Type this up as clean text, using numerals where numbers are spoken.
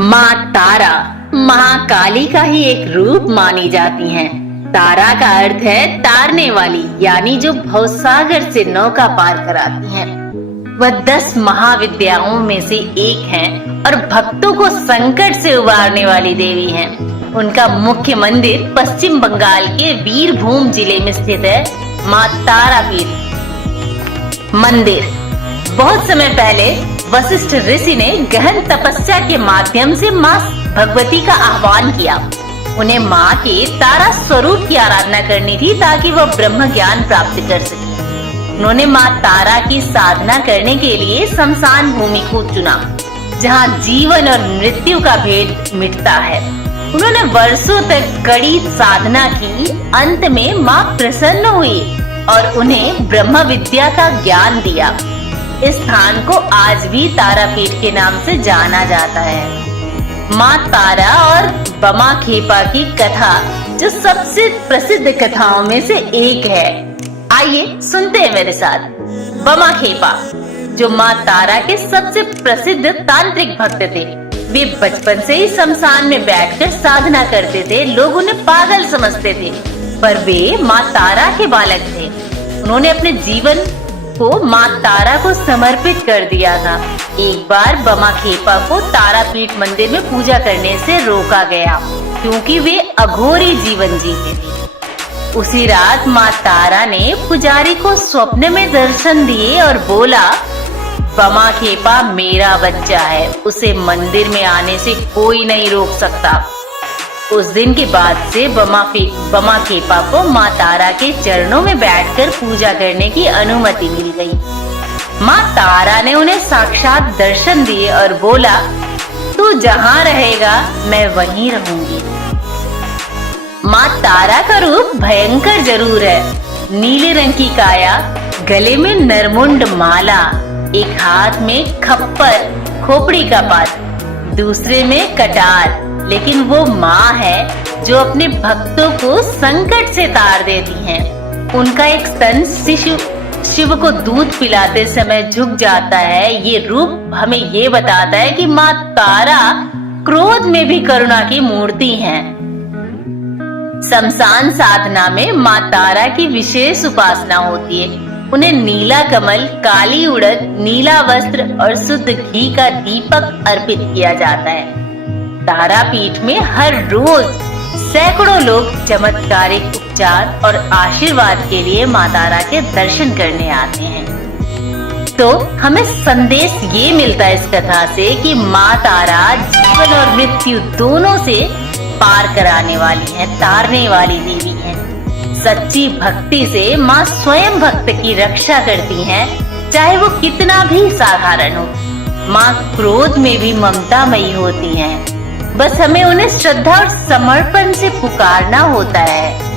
माँ तारा महाकाली का ही एक रूप मानी जाती हैं। तारा का अर्थ है तारने वाली, यानी जो भवसागर से नौका पार कराती हैं। वह 10 महाविद्याओं में से एक हैं और भक्तों को संकट से उबारने वाली देवी हैं। उनका मुख्य मंदिर पश्चिम बंगाल के बीरभूम जिले में स्थित है। माँ तारापीठ मंदिर बहुत समय पहले वशिष्ठ ऋषि ने गहन तपस्या के माध्यम से माँ भगवती का आह्वान किया। उन्हें माँ के तारा स्वरूप की आराधना करनी थी ताकि वह ब्रह्म ज्ञान प्राप्त कर सके। उन्होंने माँ तारा की साधना करने के लिए शमशान भूमि को चुना, जहाँ जीवन और मृत्यु का भेद मिटता है। उन्होंने वर्षों तक कड़ी साधना की। अंत में माँ प्रसन्न हुई और उन्हें ब्रह्म विद्या का ज्ञान दिया। इस स्थान को आज भी तारापीठ के नाम से जाना जाता है। माँ तारा और बमा खेपा की कथा जो सबसे प्रसिद्ध कथाओं में से एक है। आइए सुनते हैं मेरे साथ। बमा खेपा जो माँ तारा के सबसे प्रसिद्ध तांत्रिक भक्त थे। वे बचपन से ही शमशान में बैठकर साधना करते थे। लोग उन्हें पागल समझते थे, पर वे माँ तारा के बालक थे। उन्होंने अपने जीवन को माँ तारा को समर्पित कर दिया था। एक बार बमा खेपा को तारापीठ मंदिर में पूजा करने से रोका गया क्योंकि वे अघोरी जीवन जीते थे। उसी रात माँ तारा ने पुजारी को स्वप्न में दर्शन दिए और बोला, बमा खेपा मेरा बच्चा है, उसे मंदिर में आने से कोई नहीं रोक सकता। उस दिन के बाद से बमा खेपा को माँ तारा के चरणों में बैठकर पूजा करने की अनुमति मिल गई। माँ तारा ने उन्हें साक्षात दर्शन दिए और बोला, तू जहाँ रहेगा मैं वहीं रहूंगी। माँ तारा का रूप भयंकर जरूर है। नीले रंग की काया, गले में नरमुंड माला, एक हाथ में खप्पर खोपड़ी का पात, दूसरे में कटार। लेकिन वो माँ है जो अपने भक्तों को संकट से तार देती हैं। उनका एक स्तन शिव को दूध पिलाते समय झुक जाता है। ये रूप हमें ये बताता है कि माँ तारा क्रोध में भी करुणा की मूर्ति हैं। शमशान साधना में माँ तारा की विशेष उपासना होती है। उन्हें नीला कमल, काली उड़द, नीला वस्त्र और शुद्ध घी का दीपक अर्पित किया जाता है। तारापीठ में हर रोज सैकड़ों लोग चमत्कारिक उपचार और आशीर्वाद के लिए माँ तारा के दर्शन करने आते हैं। तो हमें संदेश ये मिलता है इस कथा से कि माँ तारा जीवन और मृत्यु दोनों से पार कराने वाली है, तारने वाली देवी है। सच्ची भक्ति से माँ स्वयं भक्त की रक्षा करती हैं, चाहे वो कितना भी साधारण हो। माँ क्रोध में भी ममतामयी होती हैं। बस हमें उन्हें श्रद्धा और समर्पण से पुकारना होता है।